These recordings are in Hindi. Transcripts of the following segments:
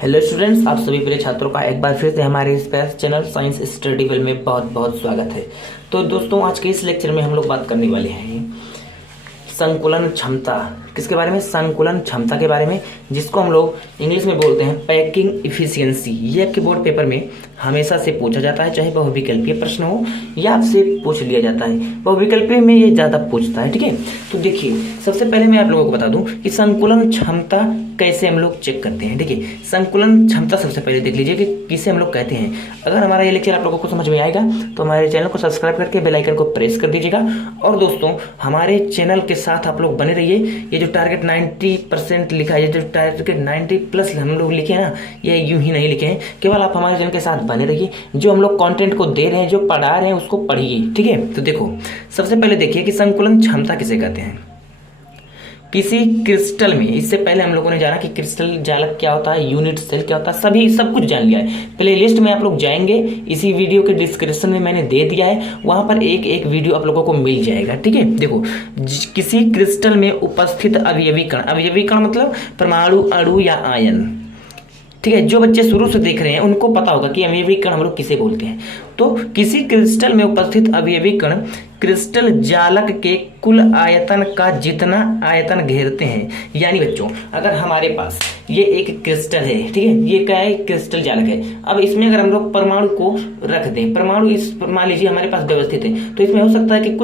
हेलो स्टूडेंट्स, आप सभी प्रिय छात्रों का एक बार फिर से हमारे इस चैनल साइंस स्टडी वेल में बहुत बहुत स्वागत है। तो दोस्तों, आज के इस लेक्चर में हम लोग बात करने वाले हैं संकुलन क्षमता। किसके बारे में? संकुलन क्षमता के बारे में, जिसको हम लोग इंग्लिश में बोलते हैं पैकिंग इफिशियंसी। ये आपके बोर्ड पेपर में हमेशा से पूछा जाता है, चाहे बहुविकल्पीय प्रश्न हो या आपसे पूछ लिया जाता है। बहुविकल्पीय में ये ज्यादा पूछता है, ठीक है। तो देखिए, सबसे पहले मैं आप लोगों को बता दूं कि संकुलन क्षमता कैसे हम लोग चेक करते हैं। देखिए, संकुलन क्षमता सबसे पहले देख लीजिए कि किसे हम लोग कहते हैं। अगर हमारा ये लेक्चर आप लोगों को समझ में आएगा तो हमारे चैनल को सब्सक्राइब करके बेल आइकन को प्रेस कर दीजिएगा। और दोस्तों, हमारे चैनल के साथ आप लोग बने रहिए। ये जो टारगेट 90% लिखा है, ये जो टारगेट 90+ हम लोग लिखे हैं ना, ये यूं ही नहीं लिखे हैं। केवल आप हमारे चैनल के साथ बने रहिए। जो हम लोग कंटेंट को दे रहे हैं, जो पढ़ा रहे हैं, उसको पढ़िए, ठीक है। तो देखो, सबसे पहले देखिए कि संकुलन क्षमता किसे कहते हैं। किसी क्रिस्टल में, इससे पहले हम लोगों ने जाना कि क्रिस्टल जालक क्या होता है, यूनिट सेल क्या होता है, सभी सब कुछ जान लिया है। प्लेलिस्ट में आप लोग जाएंगे, इसी वीडियो के डिस्क्रिप्शन में मैंने दे दिया है, वहां पर एक एक वीडियो आप लोगों को मिल जाएगा, ठीक है। देखो, किसी क्रिस्टल में उपस्थित अवयवी कण मतलब परमाणु, अणु या आयन, ठीक है। जो बच्चे शुरू से देख रहे हैं उनको पता होगा कि अवयवी कण हम लोग किसे बोलते हैं। तो किसी क्रिस्टल में उपस्थित अवयवी कण क्रिस्टल जालक के कुल आयतन का जितना आयतन घेरते हैं। यानी बच्चों, अगर हमारे पास ये एक क्रिस्टल है, ठीक है, ये क्या है? क्रिस्टल जालक है। अब इसमें अगर हम लोग परमाणु को रख दें, परमाणु इस मान लीजिए हमारे पास व्यवस्थित है, तो इसमें हो सकता है कि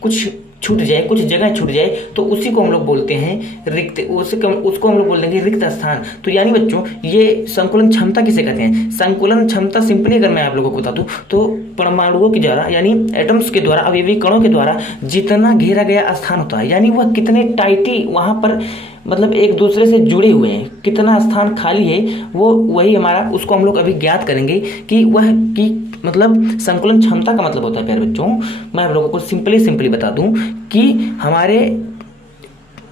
कुछ छूट जाए, कुछ जगह छूट जाए, तो उसी को हम लोग बोलते हैं रिक्त, उसको हम लोग बोल देंगे रिक्त स्थान। तो यानी बच्चों, ये संकुलन क्षमता किसे कहते हैं? संकुलन क्षमता सिंपली अगर मैं आप लोगों को बता दूं तो परमाणुओं के द्वारा, यानी एटम्स के द्वारा, अवयवी कणों के द्वारा जितना घेरा गया स्थान होता है, यानी वह कितने टाइटली वहां पर मतलब एक दूसरे से जुड़े हुए हैं, कितना स्थान खाली है, वो वही हमारा, उसको हम लोग अभी ज्ञात करेंगे कि वह की मतलब संकुलन क्षमता का मतलब होता है। प्यारे बच्चों, मैं आप लोगों को सिंपली बता दूं कि हमारे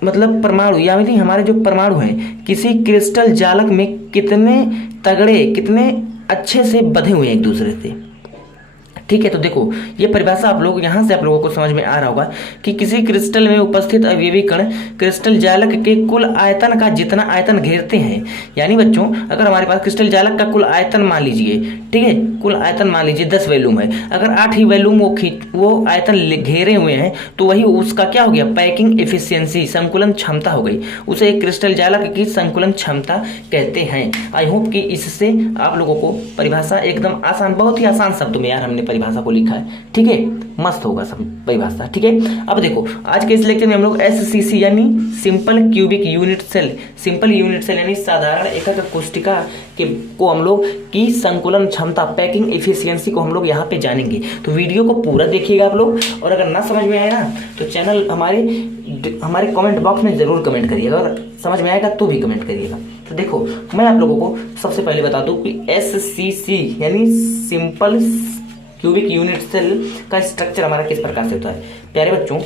मतलब परमाणु, यानी हमारे जो परमाणु हैं किसी क्रिस्टल जालक में कितने तगड़े, कितने अच्छे से बंधे हुए हैं एक दूसरे से, ठीक है। तो देखो, ये परिभाषा आप लोग यहां से आप लोगों को समझ में आ रहा होगा कि किसी क्रिस्टल में उपस्थित अवयवी कण क्रिस्टल जालक के कुल आयतन का जितना आयतन घेरते हैं। यानी बच्चों, अगर हमारे पास क्रिस्टल जालक का कुल आयतन मान लीजिए, ठीक है, कुल आयतन मान लीजिए 10 वैल्यूम है, अगर 8 ही वैल्यूम वो आयतन घेरे हुए हैं, तो वही उसका क्या हो गया? पैकिंग एफिशिएंसी, संकुलन क्षमता हो गई। उसे एक क्रिस्टल जालक की संकुलन क्षमता कहते हैं। आई होप कि इससे आप लोगों को परिभाषा एकदम आसान, बहुत ही आसान शब्दों में यार हमने परिभाषा को लिखा है, ठीक है। मस्त होगा सब परिभाषा, ठीक है। अब देखो, आज के इस लेक्चर में हम लोग एससीसी यानी simple cubic unit cell, simple unit cell यानी साधारण एकक कोशिका को हम लोग की संकुलन क्षमता, पैकिंग एफिशिएंसी को हम लोग यहाँ पे जानेंगे। तो वीडियो को पूरा देखिएगा आप लोग, और अगर ना समझ में आए ना तो चैनल हमारे कमेंट बॉक्स में जरूर कमेंट करिएगा, और समझ में आएगा तो भी कमेंट करिएगा। तो देखो, मैं आप लोगों को सबसे पहले बता दूं कि एससीसी यानी सिंपल क्यूबिक यूनिट सेल का स्ट्रक्चर हमारा किस प्रकार से होता है। प्यारे बच्चों,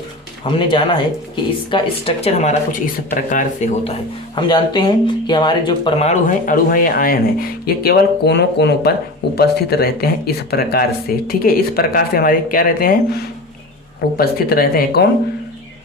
हमने जाना है कि इसका स्ट्रक्चर हमारा कुछ इस प्रकार से होता है। हम जानते हैं कि हमारे जो परमाणु हैं, अणु हैं या आयन हैं, ये केवल कोनों कोनों पर उपस्थित रहते हैं इस प्रकार से, ठीक है। इस प्रकार से हमारे क्या रहते हैं? उपस्थित रहते हैं। कौन?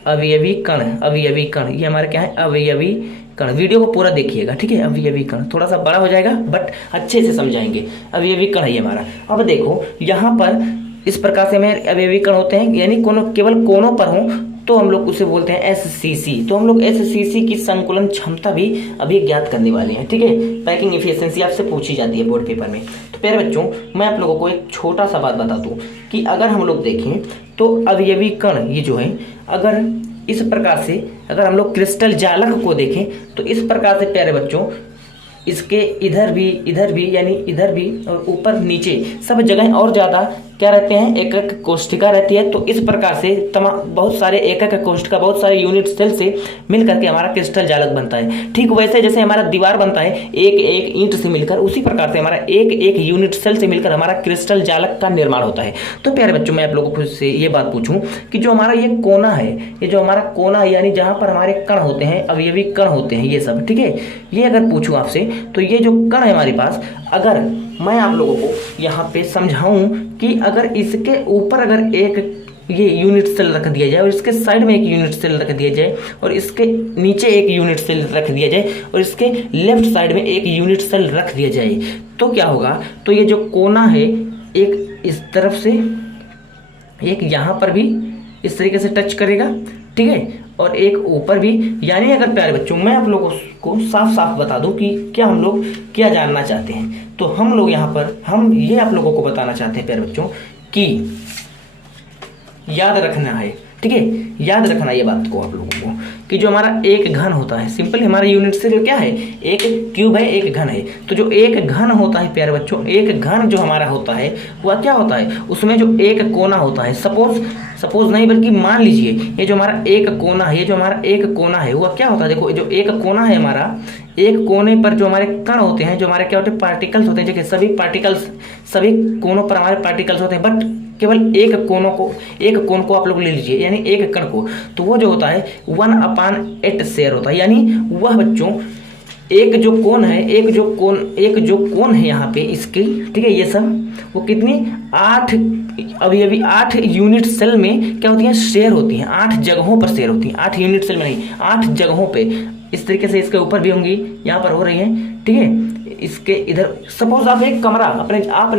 अवयवी कण, अवयवी कण, ये हमारे क्या है? अवयवी कण। वीडियो को पूरा देखिएगा, ठीक है। अवयवी कण थोड़ा सा बड़ा हो जाएगा बट अच्छे से समझाएंगे। अवयवी कण है हमारा। अब देखो, यहाँ पर इस प्रकार से हमें अवयवी कण होते हैं, यानी केवल कोनों पर हों तो हम लोग उसे बोलते हैं एससीसी। तो हम लोग एससीसी की संकुलन क्षमता भी अभी ज्ञात करने वाले हैं, ठीक है। पैकिंग एफिशिएंसी आपसे पूछी जाती है बोर्ड पेपर में। तो प्यारे बच्चों, मैं आप लोगों को एक छोटा सा बात बता दूं कि अगर हम लोग देखें तो अवयवी कण ये जो है, अगर इस प्रकार से अगर हम लोग क्रिस्टल जालक को देखें तो इस प्रकार से प्यारे बच्चों, इसके इधर भी यानी इधर भी और ऊपर नीचे सब जगह और ज्यादा क्या रहते हैं? एकक कोशिका रहती है। तो इस प्रकार से बहुत सारे एकक कोशिका, बहुत सारे यूनिट सेल से मिल करके हमारा क्रिस्टल जालक बनता है। ठीक वैसे जैसे हमारा दीवार बनता है एक एक ईंट से मिलकर, उसी प्रकार से हमारा एक एक यूनिट सेल से मिलकर हमारा क्रिस्टल जालक का निर्माण होता है। तो प्यारे बच्चों, मैं आप लोगों को से ये बात पूछूं कि जो हमारा ये कोना है, ये जो हमारा कोना है, यानी जहां पर हमारे कण होते हैं, अवयवी कण होते हैं, ये सब, ठीक है। ये अगर पूछूं आपसे तो ये जो कण है हमारे पास, अगर मैं आप लोगों को यहाँ पे समझाऊं कि अगर इसके ऊपर अगर एक ये यूनिट सेल रख दिया जाए और इसके साइड में एक यूनिट सेल रख दिया जाए और इसके नीचे एक यूनिट सेल रख दिया जाए और इसके लेफ्ट साइड में एक यूनिट सेल रख दिया जाए, तो क्या होगा, तो ये जो कोना है एक इस तरफ से, एक यहाँ पर भी इस तरीके से टच करेगा, ठीक है, और एक ऊपर भी। यानी अगर प्यारे बच्चों मैं आप लोगों को साफ साफ बता दूं कि क्या हम लोग क्या जानना चाहते हैं, तो हम लोग यहाँ पर हम ये आप लोगों को बताना चाहते हैं प्यारे बच्चों कि याद रखना है, ठीक है, याद रखना ये बात को आप लोगों को कि जो हमारा एक घन होता है, सिंपल हमारा यूनिट सेल क्या है, एक क्यूब है, एक घन है। तो जो एक घन होता है प्यारे बच्चों, एक घन जो हमारा होता है वह क्या होता है, उसमें जो एक कोना होता है, सपोज नहीं बल्कि मान लीजिए ये जो हमारा एक कोना है, ये जो हमारा एक कोना है वह क्या होता है, देखो जो एक कोना है हमारा, एक कोने पर जो हमारे कण होते हैं, जो हमारे क्या होते हैं, पार्टिकल्स होते हैं, देखिए सभी कोनों पर हमारे पार्टिकल्स होते हैं, बट केवल एक कोन को आप लोग ले लीजिए, यानी एक कण को, तो वो जो होता है 1/8 शेयर होता है। यानी वह बच्चों एक जो कोन है यहाँ पे इसकी, ठीक है, ये सब वो कितनी 8 अभी 8 यूनिट सेल में क्या होती है, शेयर होती हैं, 8 जगहों पर शेयर होती हैं, 8 यूनिट सेल में नहीं, 8 जगहों पे। इस तरीके से इसके ऊपर भी होंगी, यहाँ पर हो रही हैं, ठीक है। इसके इधर सपोज आप एक कमरा आप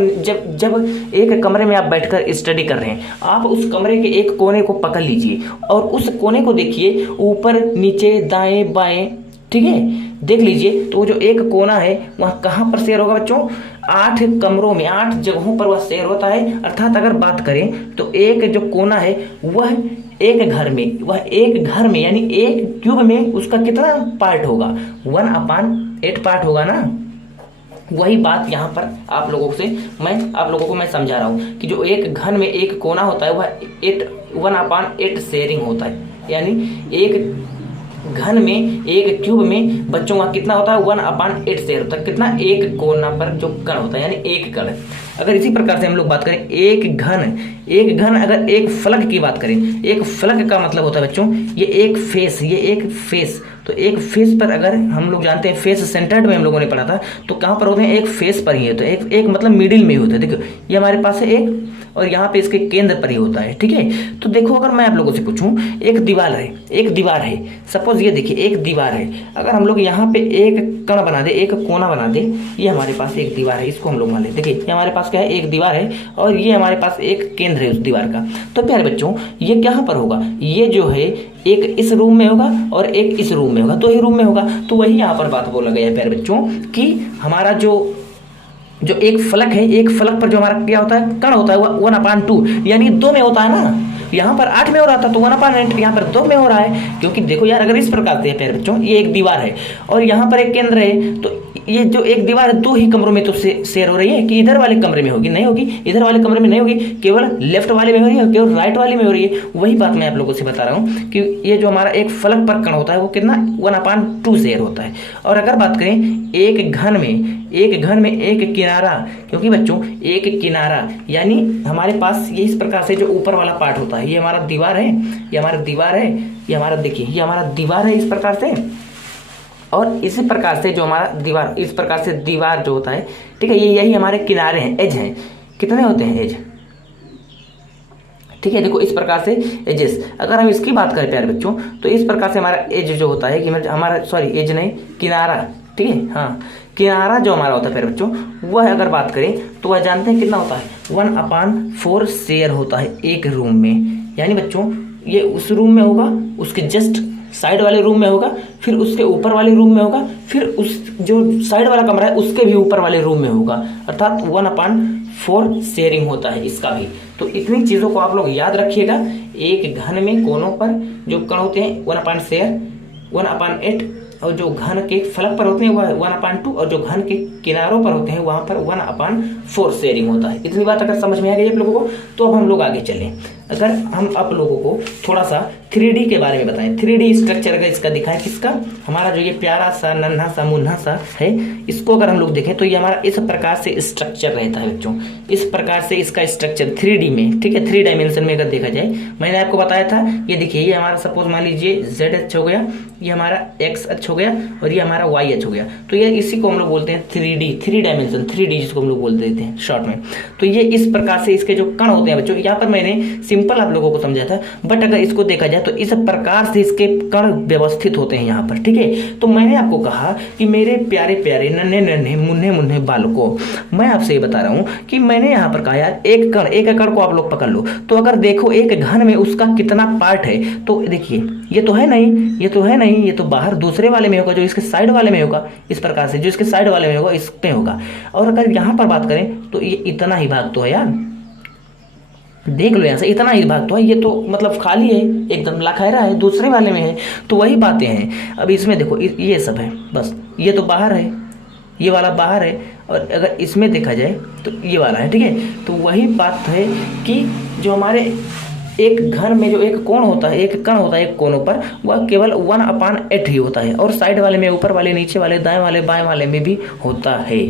जब एक कमरे में आप बैठकर स्टडी कर रहे हैं, आप उस कमरे के एक कोने को पकड़ लीजिए और उस कोने को देखिए ऊपर नीचे दाएं बाएं, ठीक है, देख लीजिए, तो वो जो एक कोना है वह कहाँ पर शेयर होगा बच्चों, 8 कमरों में, 8 जगहों पर वह शेयर होता है। अर्थात अगर बात करें तो एक जो कोना है वह एक घर में यानी एक क्यूब में उसका कितना पार्ट होगा, 1/8 पार्ट होगा ना। वही बात यहाँ पर आप लोगों को मैं समझा रहा हूँ कि जो एक घन में एक कोना होता है वह 1/8 शेयरिंग होता है। यानी एक घन में एक क्यूब में बच्चों का कितना होता है, 1/8 शेयर होता है। कितना, एक कोना पर जो कण होता है, यानी एक कण। अगर इसी प्रकार से हम लोग बात करें एक घन अगर एक फलक की बात करें, एक फलक का मतलब होता है बच्चों ये एक फेस, तो एक फेस पर अगर हम लोग जानते हैं फेस सेंटर्ड में हम लोगों ने पढ़ा था, तो कहाँ पर होते हैं, एक फेस पर ही है, तो एक मतलब मिडिल में ही होता है। देखो ये हमारे पास है एक, और यहाँ पे इसके केंद्र पर ही होता है, ठीक है। तो देखो अगर मैं आप लोगों से पूछूं, एक दीवार है, सपोज ये देखिए एक दीवार है, अगर हम लोग यहाँ पे एक कण बना दे, एक कोना बना दे, ये हमारे पास एक दीवार है, इसको हम लोग मान लें। देखिए ये हमारे पास क्या है, एक दीवार है और ये हमारे पास एक केंद्र है उस दीवार का। तो प्यारे बच्चों ये कहाँ पर होगा, ये जो है एक इस रूम में होगा और एक इस रूम में होगा, 2 ही रूम में होगा। तो वही यहाँ पर बात बोला गया है प्यारे बच्चों कि हमारा जो एक फलक है, एक फलक पर जो हमारा क्या होता है, कण होता है, 1/2 यानी 2 में होता है ना। यहाँ पर 8 में हो रहा था तो 1/8 यहाँ पर 2 में हो रहा है। क्योंकि देखो यार अगर इस प्रकार से प्यारे बच्चों ये एक दीवार है और यहाँ पर एक केंद्र है, तो ये जो एक दीवार है 2 ही कमरों में तो शेयर हो रही है कि इधर वाले कमरे में होगी, नहीं होगी, इधर वाले कमरे में नहीं होगी, केवल लेफ्ट वाले में हो रही है, केवल राइट वाले में हो रही है। वही बात मैं आप लोगों से बता रहा हूँ कि ये जो हमारा एक फलक पर कण होता है वो कितना 1/2 शेयर होता है। और अगर बात करें एक घन में एक किनारा, क्योंकि बच्चों एक किनारा यानी हमारे पास ये इस प्रकार से जो ऊपर वाला पार्ट होता है, ये हमारा दीवार है, ये हमारा दीवार है, ये हमारा देखिए ये हमारा दीवार है इस प्रकार से, और इसी प्रकार से जो हमारा दीवार, इस प्रकार से दीवार जो होता है, ठीक है, ये यही हमारे किनारे हैं, एज हैं। कितने होते हैं एज, ठीक है, देखो इस प्रकार से एजेस। अगर हम इसकी बात करें प्यारे बच्चों तो इस प्रकार से हमारा एज जो होता है कि हमारा एज नहीं किनारा, ठीक है, हाँ किनारा जो हमारा होता है प्यारे बच्चों, वह अगर बात करें तो वह जानते हैं कितना होता है, 1/4 शेयर होता है एक रूम में। यानी बच्चों ये उस रूम में होगा, उसके जस्ट साइड वाले रूम में होगा, फिर उसके ऊपर वाले रूम में होगा, फिर उस जो साइड वाला कमरा है उसके भी ऊपर वाले रूम में होगा। अर्थात 1/4 शेयरिंग होता है इसका भी। तो इतनी चीजों को आप लोग याद रखिएगा। एक घन में कोनों पर जो कण होते हैं 1/8, और जो घन के फलक पर होते हैं वह 1/2, और जो घन के किनारों पर होते हैं वहां पर 1/4 शेयरिंग होता है। इतनी बात अगर समझ में आ गई आप लोगों को, तो अब हम लोग आगे चलें। अगर हम आप लोगों को थोड़ा सा 3D के बारे में बताएं, 3D स्ट्रक्चर अगर इसका दिखाएं, किसका, हमारा जो ये प्यारा सा नन्हा सा मुन्हा सा है, इसको अगर हम लोग देखें तो ये हमारा इस प्रकार से स्ट्रक्चर रहता है बच्चों, इस प्रकार से इसका स्ट्रक्चर 3D में, ठीक है, 3 डायमेंशन में अगर देखा जाए। मैंने आपको बताया था, ये देखिए ये हमारा सपोज मान लीजिए Z अक्ष हो गया, ये हमारा X अक्ष हो गया और ये हमारा Y अक्ष हो गया। तो ये इसी को हम लोग बोलते हैं 3 डायमेंशन, 3D जिसको हम लोग बोल देते हैं शॉर्ट में। तो ये इस प्रकार से इसके जो कण होते हैं बच्चों, यहाँ पर मैंने सिंपल आप लोगों को समझा था, बट अगर इसको देखा जाए तो इस प्रकार से इसके कण व्यवस्थित होते हैं यहाँ पर, ठीक है। तो मैंने आपको कहा कि मेरे प्यारे प्यारे नन्हे नन्हे मुन्ने मुन्ने बालकों, मैं आपसे ये बता रहा हूँ कि मैंने यहाँ पर कहा यार एक कण को आप लोग पकड़ लो, तो अगर देखो एक घन में उसका कितना पार्ट है, तो देखिए ये तो है नहीं, ये तो है नहीं, ये तो बाहर दूसरे वाले में होगा, जो इसके साइड वाले में होगा, इस प्रकार से जो इसके साइड वाले में होगा इस पे होगा। और अगर यहाँ पर बात करें तो ये इतना ही भाग तो है यार, देख लो यहाँ से इतना ही भाग तो है, ये तो मतलब खाली है, एकदम लाखैरा है, दूसरे वाले में है। तो वही बातें हैं। अब इसमें देखो ये सब है, बस ये तो बाहर है, ये वाला बाहर है, और अगर इसमें देखा जाए तो ये वाला है, ठीक है। तो वही बात है कि जो हमारे एक घन में जो एक कोण होता है, एक कण होता है एक कोनों पर, वह केवल 1/8 ही होता है, और साइड वाले में, ऊपर वाले, नीचे वाले, दाएं वाले, बाएं वाले में भी होता है।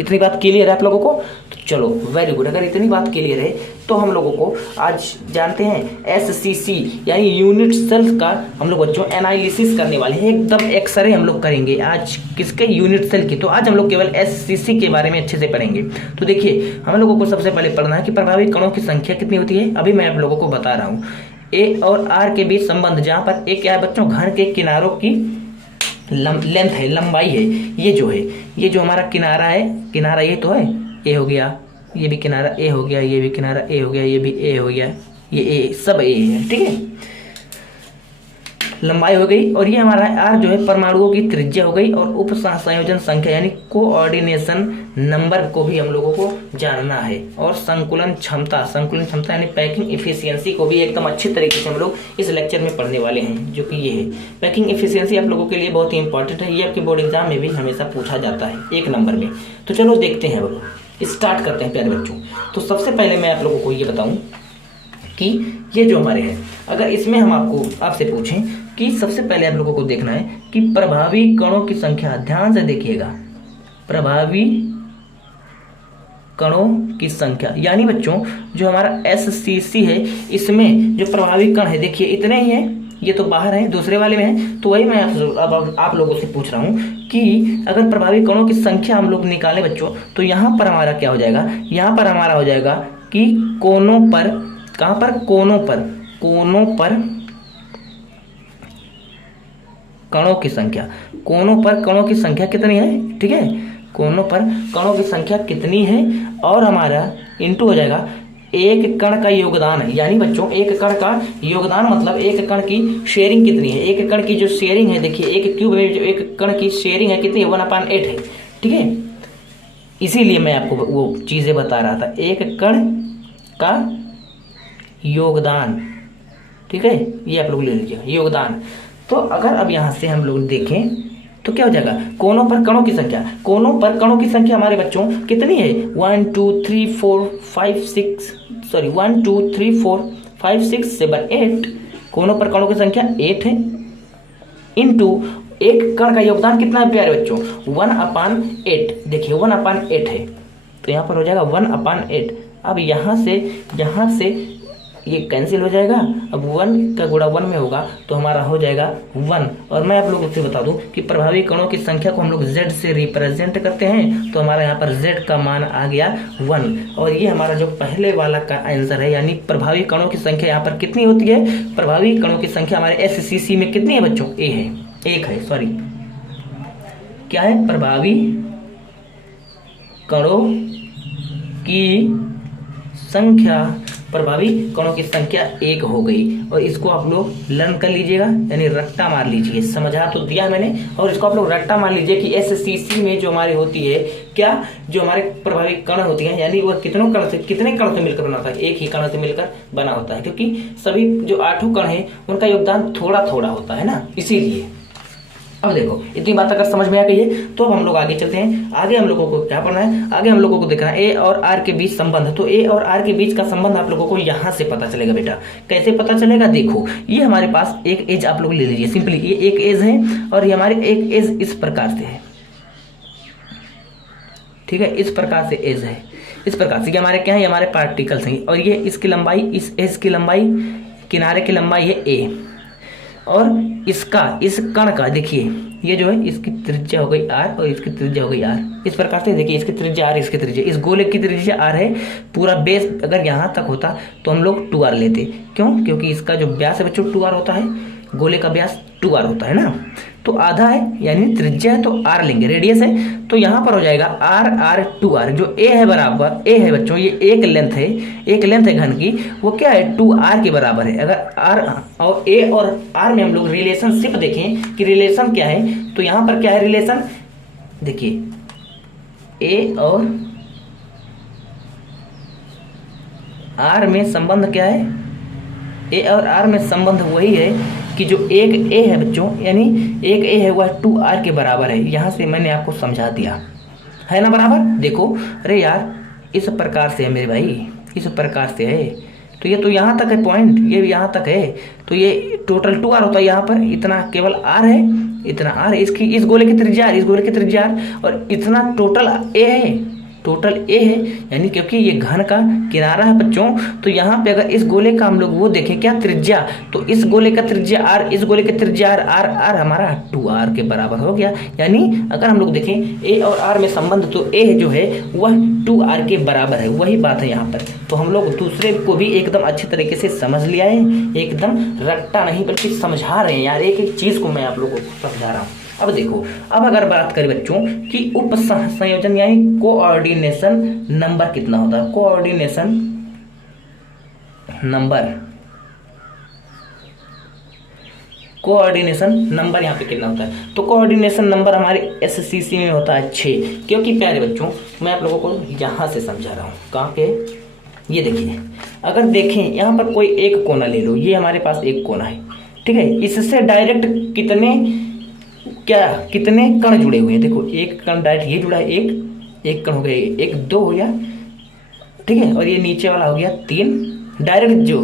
इतनी बात क्लियर है आप लोगों को? तो चलो वेरी गुड। अगर इतनी बात क्लियर है तो हम लोगों को आज जानते हैं SCC यानी यूनिट सेल्स का हम लोग बच्चों एनालिसिस करने वाले हैं, एकदम एक्सरे हम लोग करेंगे आज किसके, यूनिट सेल की। तो आज हम लोग केवल SCC के बारे में अच्छे से पढ़ेंगे। तो देखिए हम लोगों को सबसे पहले पढ़ना है कि प्रभावी कणों की संख्या कितनी होती है। अभी मैं आप लोगों को बता रहा हूँ A और R के बीच संबंध, जहाँ पर A क्या है बच्चों, घन के किनारों की लेंथ है, लंबाई है। ये जो है, ये जो हमारा किनारा है, किनारा ये तो है, ए हो गया, ये भी किनारा ए हो गया, ये भी किनारा ए हो गया, ये भी ए हो गया, ये ए, सब ए है, ठीक है, लंबाई हो गई। और ये हमारा आर जो है परमाणुओं की त्रिज्या हो गई, और उप संयोजन संख्या यानी कोऑर्डिनेशन नंबर को भी हम लोगों को जानना है। और संकुलन क्षमता यानी पैकिंग इफिशियंसी को भी एकदम अच्छे तरीके से हम लोग इस लेक्चर में पढ़ने वाले हैं, जो कि ये है। पैकिंग इफिशियंसी आप लोगों के लिए बहुत ही इंपॉर्टेंट है, ये आपके बोर्ड एग्जाम में भी हमेशा पूछा जाता है 1 नंबर में। तो चलो देखते हैं, स्टार्ट करते हैं प्यारे बच्चों। तो सबसे पहले मैं आप लोगों को ये बताऊं कि ये जो हमारे हैं, अगर इसमें हम आपसे पूछें कि सबसे पहले आप लोगों को देखना है कि प्रभावी कणों की संख्या, ध्यान से देखिएगा, प्रभावी कणों की संख्या यानी बच्चों जो हमारा SCC है, इसमें जो प्रभावी कण है देखिए इतने ही हैं, ये तो बाहर है, दूसरे वाले में है। तो वही मैं अब आप लोगों से पूछ रहा हूं कि अगर प्रभावी कणों की संख्या हम लोग निकालें बच्चों, तो यहां पर हमारा क्या हो जाएगा, यहां पर हमारा हो जाएगा कि कोनों पर, कहां पर, कोनों पर कणों की संख्या, कोनों पर कणों की संख्या कितनी है, ठीक है, कोनों पर कणों की संख्या कितनी है, और हमारा इंटू हो जाएगा एक कण का योगदान है। यानी बच्चों एक कण का योगदान मतलब एक कण की शेयरिंग कितनी है, एक कण की जो शेयरिंग है, देखिए एक क्यूब में जो एक कण की शेयरिंग है कितनी है, 1/8 है, ठीक है। इसीलिए मैं आपको वो चीजें बता रहा था, एक कण का योगदान, ठीक है, ये आप लोग ले लीजिएगा योगदान। तो अगर अब यहां से हम लोग देखें तो क्या हो जाएगा, कोनों पर कणों की संख्या, कोनों पर कणों की संख्या हमारे बच्चों कितनी है, 1 2 3 4 5 6 1 2 3 4 5 6 7 8, कोनों पर कणों की संख्या 8 है, इनटू एक कण का योगदान कितना है प्यारे बच्चों, 1/8, देखिए 1/8 है, तो यहाँ पर हो जाएगा 1/8। अब यहाँ से ये कैंसिल हो जाएगा, अब 1 का गुणा 1 में होगा तो हमारा हो जाएगा 1। और मैं आप लोगों से बता दूं कि प्रभावी कणों की संख्या को हम लोग Z से रिप्रेजेंट करते हैं, तो हमारा यहाँ पर Z का मान आ गया 1। और ये हमारा जो पहले वाला का आंसर है, यानी प्रभावी कणों की संख्या यहाँ पर कितनी होती है, प्रभावी कणों की संख्या हमारे SCC में कितनी है बच्चों, एक है, सॉरी क्या है, प्रभावी कणों की संख्या, प्रभावी कणों की संख्या 1 हो गई। और इसको आप लोग लर्न कर लीजिएगा, यानी रट्टा मार लीजिए, समझा तो दिया मैंने, और इसको आप लोग रट्टा मार लीजिए कि SCC में जो हमारी होती है क्या, जो हमारे प्रभावी कण होती हैं, यानी वह कितने कणों से मिलकर बना होता है, एक ही कण से मिलकर बना होता है, क्योंकि सभी जो 8 कण है उनका योगदान थोड़ा थोड़ा होता है ना, इसीलिए। अब देखो इतनी बात अगर समझ में आ गई है तो अब हम लोग आगे चलते हैं। आगे हम लोगों को क्या पढ़ना है, आगे हम लोगों को देखना है ए और आर के बीच संबंध। तो ए और आर के बीच का संबंध आप लोगों को यहाँ से पता चलेगा बेटा। कैसे पता चलेगा, देखो ये हमारे पास एक एज आप लोग ले लीजिए, सिंपली ये एक एज है और ये हमारे एक एज इस प्रकार से है, ठीक है, इस प्रकार से एज है, इस प्रकार से हमारे क्या है, हमारे पार्टिकल्स हैं, और ये इसकी लंबाई, इस एज की लंबाई, किनारे की लंबाई है ए, और इसका, इस कण का देखिए ये जो है इसकी त्रिज्या हो गई r और इसकी त्रिज्या हो गई r। इस प्रकार से देखिए इसकी त्रिज्या r, इसकी त्रिज्या, इस गोले की त्रिज्या r है। पूरा बेस अगर यहाँ तक होता तो हम लोग 2r लेते। क्यों? क्योंकि इसका जो व्यास है बच्चों 2r होता है, गोले का व्यास 2r होता है ना। तो आधा है यानी त्रिज्या है तो r लेंगे, रेडियस है तो यहाँ पर हो जाएगा r 2r। जो a है बराबर, a है बच्चों ये एक लेंथ है, एक लेंथ है घन की, वो क्या है 2r के बराबर है। अगर r और a और r में हम लोग रिलेशनशिप देखें कि रिलेशन क्या है, तो यहाँ पर क्या है रिलेशन, देखिए a और r में संबंध क्या है, a और r में संबंध वही है कि जो एक a है बच्चों, यानी एक a है वह 2r के बराबर है। यहाँ से मैंने आपको समझा दिया है ना बराबर। देखो अरे यार इस प्रकार से है मेरे भाई, इस प्रकार से है, तो ये तो यहाँ तक है पॉइंट, ये यहाँ तक है, तो ये टोटल 2r होता है। यहाँ पर इतना केवल r है, इतना r है, इसकी इस गोले की त्रिज्या r, इस गोले की त्रिज्या r, और इतना टोटल a है, टोटल a है, यानी क्योंकि ये घन का किनारा है बच्चों। तो यहाँ पे अगर इस गोले का हम लोग वो देखें क्या त्रिज्या, तो इस गोले का त्रिज्या r, इस गोले की त्रिज्या r हमारा 2r के बराबर हो गया। यानी अगर हम लोग देखें a और r में संबंध, तो a जो है वह 2r के बराबर है, वही बात है यहाँ पर। तो हम लोग दूसरे को भी एकदम अच्छे तरीके से समझ लिया है, एकदम रट्टा नहीं बल्कि समझा रहे हैं यार, एक एक चीज को मैं आप लोगों को समझा रहा हूँ। अब देखो, अब अगर बात करें बच्चों कि उप संयोजन यानी कोऑर्डिनेशन नंबर कितना होता है, कोऑर्डिनेशन नंबर, कोऑर्डिनेशन नंबर यहाँ पे कितना होता है, तो कोऑर्डिनेशन नंबर हमारे एससीसी में होता है 6। क्योंकि प्यारे बच्चों मैं आप लोगों को यहाँ से समझा रहा हूँ, कहाँ पे, ये देखिए अगर देखें यहाँ पर कोई एक कोना ले लो, ये हमारे पास एक कोना है, ठीक है, इससे डायरेक्ट कितने कण जुड़े हुए हैं, देखो एक कण डायरेक्ट ये जुड़ा है, एक कण हो गया, एक 2 हो गया, ठीक है, और ये नीचे वाला हो गया 3, डायरेक्ट जो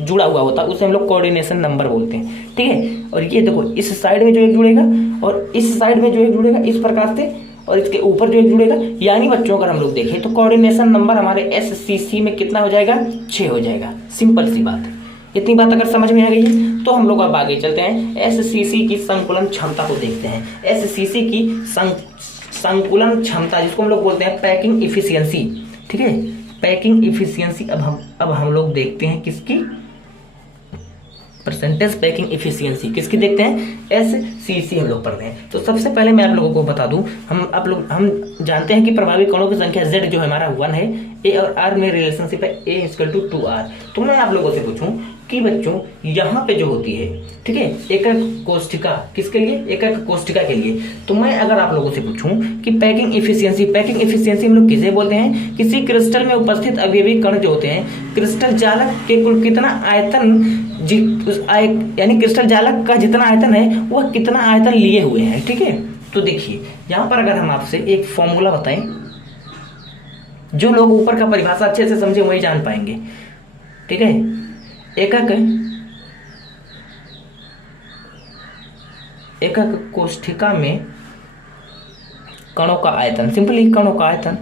जुड़ा हुआ होता है उसे हम लोग कोऑर्डिनेशन नंबर बोलते हैं, ठीक है। और ये देखो इस साइड में जो एक जुड़ेगा और इस साइड में जो एक जुड़ेगा इस प्रकार से, और इसके ऊपर जो एक जुड़ेगा, यानी बच्चों अगर हम लोग देखें तो कोऑर्डिनेशन नंबर हमारे एससीसी में कितना हो जाएगा, 6 हो जाएगा। सिंपल सी बात है। इतनी बात अगर समझ में आ गई है तो हम लोग अब आगे चलते हैं, एससीसी की संकुलन क्षमता को देखते हैं। एससीसी की संकुलन क्षमता जिसको हम लोग बोलते हैं पैकिंग इफिशियंसी, ठीक है, पैकिंग इफिशियंसी। अब हम लोग देखते हैं किसकी, परसेंटेज पैकिंग इफिशियंसी किसकी देखते हैं, एससीसी हम लोग पढ़ रहे हैं। तो सबसे पहले मैं आप लोगों को बता दूं, हम जानते हैं कि प्रभावी कणों की संख्या z जो है हमारा 1 है, a और r में रिलेशनशिप है a = 2r। तो मैं आप लोगों से पूछूं कि बच्चों यहाँ पे जो होती है, ठीक है, एकक कोष्ठिका किसके लिए, एकक कोष्ठिका के लिए, तो मैं अगर आप लोगों से पूछूं कि पैकिंग इफिशियंसी हम लोग किसे बोलते हैं, किसी क्रिस्टल में उपस्थित अवयवी कण जो होते हैं, क्रिस्टल जालक के कुल कितना आयतन, यानी क्रिस्टल जालक का जितना आयतन है वह कितना आयतन लिए हुए हैं, ठीक है। तो देखिए यहाँ पर अगर हम आपसे एक फॉर्मूला बताएं, जो लोग ऊपर का परिभाषा अच्छे से समझे वही जान पाएंगे, ठीक है। एकक कोष्ठिका में कणों का आयतन, सिंपली कणों का आयतन,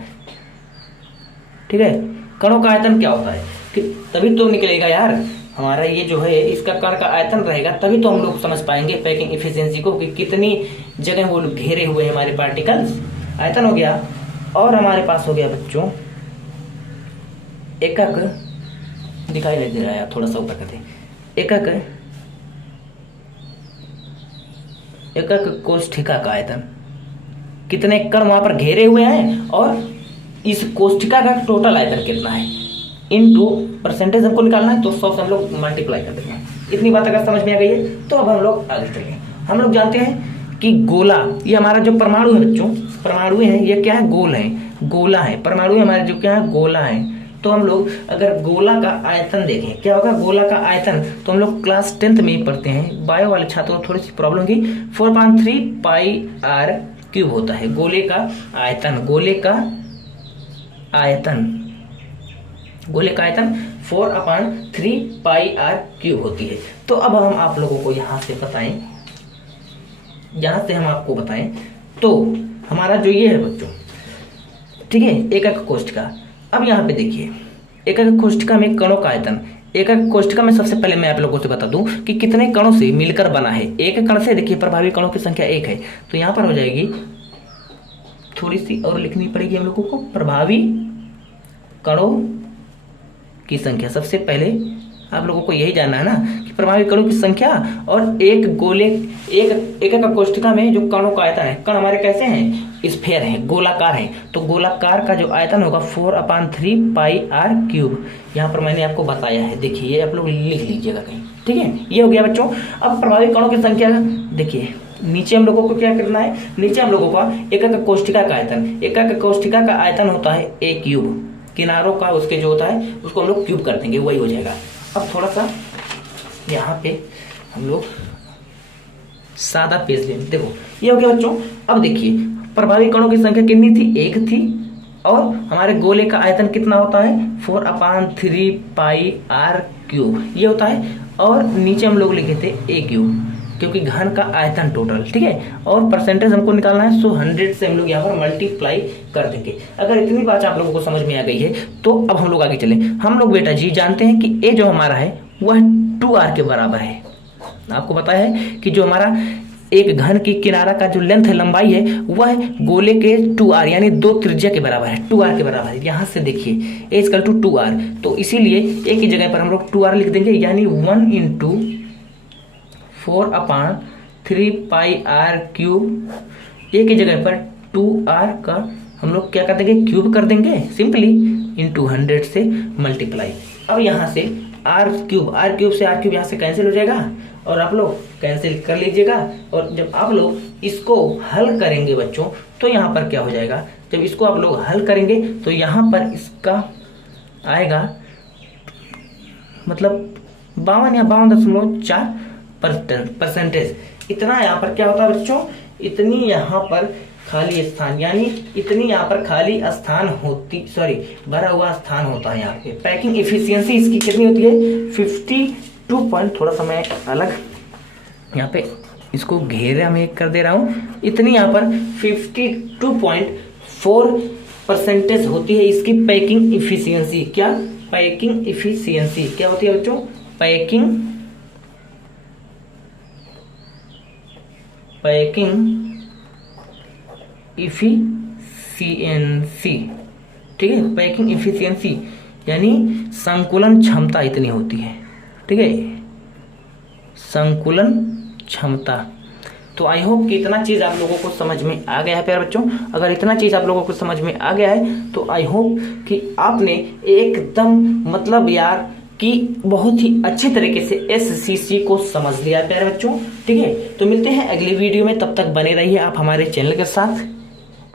ठीक है, कणों का आयतन क्या होता है कि तभी तो निकलेगा यार हमारा ये जो है इसका कण का आयतन रहेगा, तभी तो हम लोग समझ पाएंगे पैकिंग इफिशियंसी को कि कितनी जगह वो घेरे हुए हैं हमारे पार्टिकल्स। आयतन हो गया, और हमारे पास हो गया बच्चों एकक, दिखाई नहीं दे रहा है, थोड़ा सा ऊपर करते हैं, एकक कोष्ठिका का आयतन, कितने कण वहां पर घेरे हुए हैं और इस कोष्ठिका का टोटल आयतन कितना है, इनटू परसेंटेज हमको निकालना है, तो 100 से हम लोग मल्टीप्लाई कर देते हैं। इतनी बात अगर समझ में आ गई है तो अब हम लोग आगे चलेंगे। हम लोग जानते हैं कि गोला, ये हमारा जो परमाणु है बच्चों, परमाणु है ये क्या है, गोल है, गोला है, परमाणु हमारे जो क्या है गोला है। तो हम लोग अगर गोला का आयतन देखें, क्या होगा गोला का आयतन, तो हम लोग क्लास 10th में ही पढ़ते हैं, बायो वाले छात्रों को थोड़ी सी प्रॉब्लम होगी, 4/3 πr³ होता है गोले का आयतन, गोले का आयतन 4/3 πr³ होती है। तो अब हम आप लोगों को यहाँ से हम आपको बताएं, तो हमारा जो ये है बच्चों, ठीक है, एकक कोष्ठिका। अब यहाँ पे देखिए एकक कोष्ठिका में कणों का आयतन एक कोष्ठिका में सबसे पहले मैं आप लोगों से बता दूं कि कितने कणों से मिलकर बना है। एक कण से देखिए प्रभावी कणों की संख्या 1 है, तो यहां पर हो जाएगी, थोड़ी सी और लिखनी पड़ेगी हम लोगों को, प्रभावी कणों की संख्या। सबसे पहले आप लोगों को यही जानना है ना कि प्रभावी कणों की संख्या और एक गोले एक कोष्ठिका में जो कणों का आयतन है, कण हमारे कैसे हैं, स्फेयर हैं, गोलाकार हैं, तो गोलाकार का जो आयतन होगा 4/3 पाई आर क्यूब। यहाँ पर मैंने आपको बताया है, देखिए ये आप लोग लिख लीजिएगा कहीं, ठीक है। ये हो गया बच्चों। अब प्रभावी कणों की संख्या देखिए, नीचे हम लोगों को क्या करना है, नीचे हम लोगों का एक कोष्ठिका का आयतन, एक कोष्ठिका का आयतन होता है a क्यूब, किनारों का उसके जो होता है उसको हम लोग क्यूब कर देंगे, वही हो जाएगा। अब थोड़ा सा यहाँ पे हम लोग सादा पेज लेंगे, देखो ये हो गया बच्चों। अब देखिए प्रभावी कणों की संख्या कितनी थी, 1 थी, और हमारे गोले का आयतन कितना होता है, 4/3 पाई आर क्यूब, ये होता है। और नीचे हम लोग लिखे थे a क्यूब, क्योंकि घन का आयतन टोटल, ठीक है। और परसेंटेज हमको निकालना है, सो 100 से हम लोग यहाँ पर मल्टीप्लाई कर देंगे। अगर इतनी बात आप लोगों को समझ में आ गई है तो अब हम लोग आगे चलें। हम लोग बेटा जी जानते हैं कि ए जो हमारा है वह 2r के बराबर है। आपको पता है कि जो हमारा एक घन की किनारा का जो लेंथ है, लंबाई है, वह गोले के 2r यानी 2 त्रिज्या के बराबर है, 2r के बराबर है। यहाँ से देखिए a = 2r, तो इसीलिए a की जगह पर हम लोग 2r लिख देंगे, यानी 1 × 4/3 पाई आर क्यूब। ए की जगह पर 2r का हम लोग क्या कर देंगे, क्यूब कर देंगे सिंपली, इंटू 100 से मल्टीप्लाई। अब यहाँ से आर क्यूब से आर क्यूब यहाँ से कैंसिल हो जाएगा, और आप लोग कैंसिल कर लीजिएगा। और जब आप लोग इसको हल करेंगे बच्चों, तो यहाँ पर क्या हो जाएगा, जब इसको आप लोग हल करेंगे तो यहाँ पर इसका आएगा मतलब 52 या 52.4%। इतना यहाँ पर क्या होता है बच्चों, इतनी यहाँ पर खाली स्थान, यानी इतनी यहाँ पर खाली स्थान होती, सॉरी भरा हुआ स्थान होता है यहाँ पे। पैकिंग एफिशिएंसी इसकी कितनी होती है, 52 पॉइंट, थोड़ा सा मैं अलग यहाँ पे इसको घेरा में कर दे रहा हूँ। इतनी यहाँ पर 52.4% होती है इसकी पैकिंग एफिशिएंसी। क्या पैकिंग एफिशिएंसी क्या होती है बच्चों, पैकिंग इफिशियंसी, ठीक है। पैकिंग इफिशियंसी यानी संकुलन क्षमता इतनी होती है, ठीक है, संकुलन क्षमता। तो आई होप कि इतना चीज आप लोगों को समझ में आ गया है प्यारे बच्चों। अगर इतना चीज आप लोगों को समझ में आ गया है तो आई होप कि आपने एकदम मतलब यार कि बहुत ही अच्छे तरीके से एससीसी को समझ लिया प्यारे बच्चों, ठीक है। तो मिलते हैं अगली वीडियो में, तब तक बने रहिए आप हमारे चैनल के साथ।